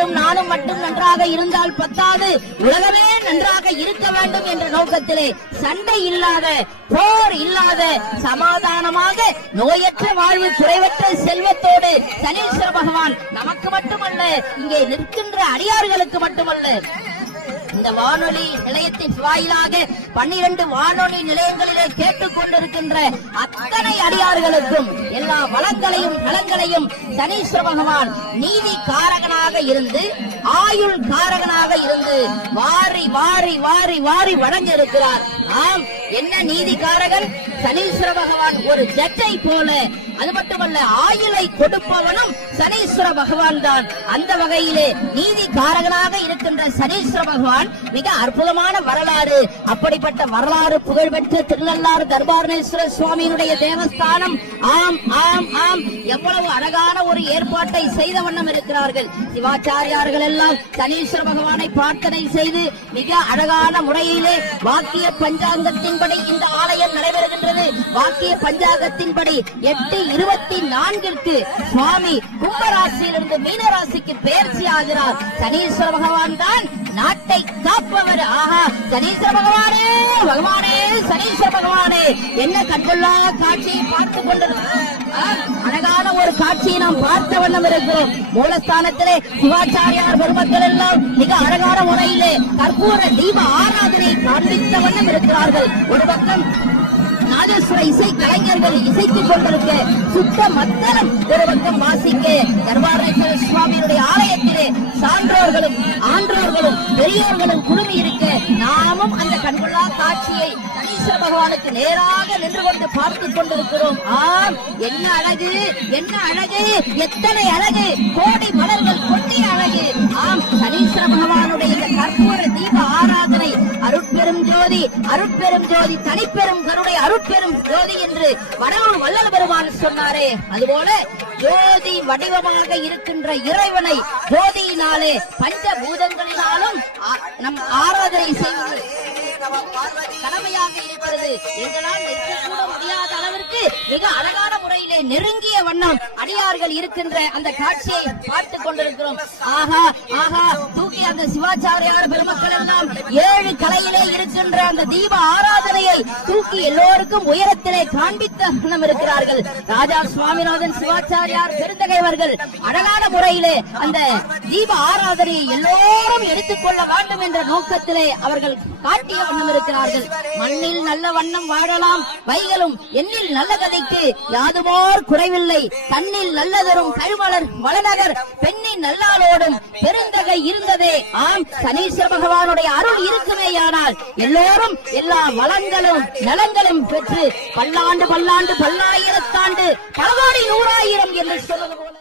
நீங்களும் நானும் மட்டும் நன்றாக இருந்தால் பத்தாது, உலகமே நன்றாக இருக்க வேண்டும் என்ற நோக்கத்திலே சண்டை இல்லாத, போர் இல்லாத, சமாதானமாக நோயற்ற வாழ்வு, குறைவற்ற செல்வத்தோடு சனீஸ்வர பகவான் நமக்கு மட்டுமல்ல, இங்கே நிற்கின்ற அடியார்களுக்கு மட்டுமல்ல, இந்த வானொலி நிலையத்தின் வாயிலாக 12 வானொலி நிலையங்களிலே கேட்டுக் கொண்டிருக்கின்ற அத்தனை அடியார்களுக்கும் எல்லா வளங்களையும் நலங்களையும் சனீஸ்வர பகவான் நீதி காரகனாக இருந்து, ஆயுள் காரகனாக இருந்து வாரி வாரி வாரி வாரி வழங்கி இருக்கிறார். ஆம், என்ன நீதி காரகன்? சனீஸ்வர பகவான் ஒரு ஜட்ஜை போல. அது மட்டுமல்ல, ஆயுளை கொடுப்பவனும் சனீஸ்வர பகவான் தான். அந்த வகையிலே நீதி காரகனாக இருக்கின்ற சனீஸ்வர பகவான் மிக அற்புதமான வரலாறு. அப்படிப்பட்ட வரலாறு புகழ்பெற்ற திருநள்ளாறு தர்பாரணேஸ்வர சுவாமியினுடைய தேவஸ்தானம். ஆம் ஆம் ஆம், எவ்வளவு அழகான ஒரு ஏற்பாட்டை செய்த வண்ணம் இருக்கிறார்கள். சிவாச்சாரியார்கள் எல்லாம் சனீஸ்வர பகவானை பிரார்த்தனை செய்து மிக அழகான முறையிலே வாக்கிய பஞ்சாங்கத்தின்படி இந்த ஆலயம் நடைபெறுகின்றது. வாக்கிய பஞ்சாங்கத்தின்படி 8:24 சுவாமி கும்பராசியிலிருந்து மீனராசிக்கு பெயர்ச்சி ஆகிறார். சனீஸ்வர பகவான் தான் நாட்டை காப்பவர். ஆஹா, சனீஸ்வர பகவானே, பகவானே, சனீஸ்வர பகவானே, என்ன கண்கொள்ளா காட்சியை பார்த்துக் கொண்டிருக்கிறோம். அழகான ஒரு காட்சியை நாம் பார்த்த வண்ணம் இருக்கிறோம். மூலஸ்தானத்திலே சிவாச்சாரியார் பெருமக்கள் எல்லாம் மிக அழகான முறையிலே கற்பூர தீப ஆராதனை காண்பித்த வண்ணம் இருக்கிறார்கள். ஒரு பக்கம் நாதஸ்வர இசை கலைஞர்கள் இசைத்துக் கொண்டிருக்க, சுத்த மத்தளம் ஒரு பக்கம் வாசிக்க, தர்பாரணேஸ்வர சுவாமியுடைய ஆலயத்திலே சான்றோர்களும் ஆன்றோர்களும் பெரியோர்களும் குழுமி இருக்க, நாமும் அந்த கண்கொள்ளா காட்சியை சனீஸ்வர பகவானுக்கு நேராக நின்று கொண்டு பார்த்துக் கொண்டிருக்கிறோம். ஆம், என்ன அழகு, என்ன அழகு, எத்தனை அழகு, கோடி மலர்கள் கொண்டே அழகு. ஆம், சனீஸ்வர பகவானுடைய இந்த கற்பூர தீப ஆராதனை அருட்பெரும் ஜோதி, அருட்பெரும் ஜோதி, தனிப்பெரும் கருணை, அருட்பெரும் ஜோதி என்று வடலூர் வள்ளல் பெருமான் சொன்னாரே, அதுபோல ஜோதி வடிவமாக இருக்கின்ற இறைவனை ஜோதியினாலே பஞ்சபூதங்களினாலும் நம் ஆராதனை செய்வது கடமையாக இருக்கிறது. எங்களால் நிற்கக்கூட முடியாத அளவிற்கு மிக அழகான முறையிலே நெருங்கிய வண்ணம் அடியார்கள் இருக்கின்ற அந்த காட்சியை பார்த்துக் கொண்டிருக்கிறோம். ஆஹா ஆஹா, தூக்கி அந்த சிவாச்சாரியார் பெருமக்கள் எல்லாம் 7 கலையிலே இருக்கின்ற அந்த தீப ஆராதனையை தூக்கி எல்லோருக்கும் உயரத்திலே காண்பித்த வண்ணம் இருக்கிறார்கள். ராஜா சுவாமிநாதன் சிவாச்சாரியார் பெருந்தகைவர்கள் அழகான முறையிலே அந்த தீப ஆராதனையை எல்லோரும் எடுத்துக்கொள்ள வேண்டும் என்ற நோக்கத்திலே அவர்கள் காட்டிய வண்ணம் இருக்கிறார்கள். மண்ணில் நல்ல வண்ணம் வாழலாம் வைகளும், எண்ணில் நல்ல கதைக்கு யாதுமோர் குறைவில்லை, தன்னில் நல்லதரும் கழுமலர் வளநகர் பெண்ணின் நல்லாளோடும் பெருந்தகை இருந்ததே. ஆம், சனீஸ்வர பகவானுடைய அருள் இருக்குமேயானால் எல்லோரும் எல்லா வளங்களும் நலங்களும் பெற்று பல்லாண்டு பல்லாண்டு பல்லாயிரத்தாண்டு பலவாடி 100,000 என்று சொல்வது போல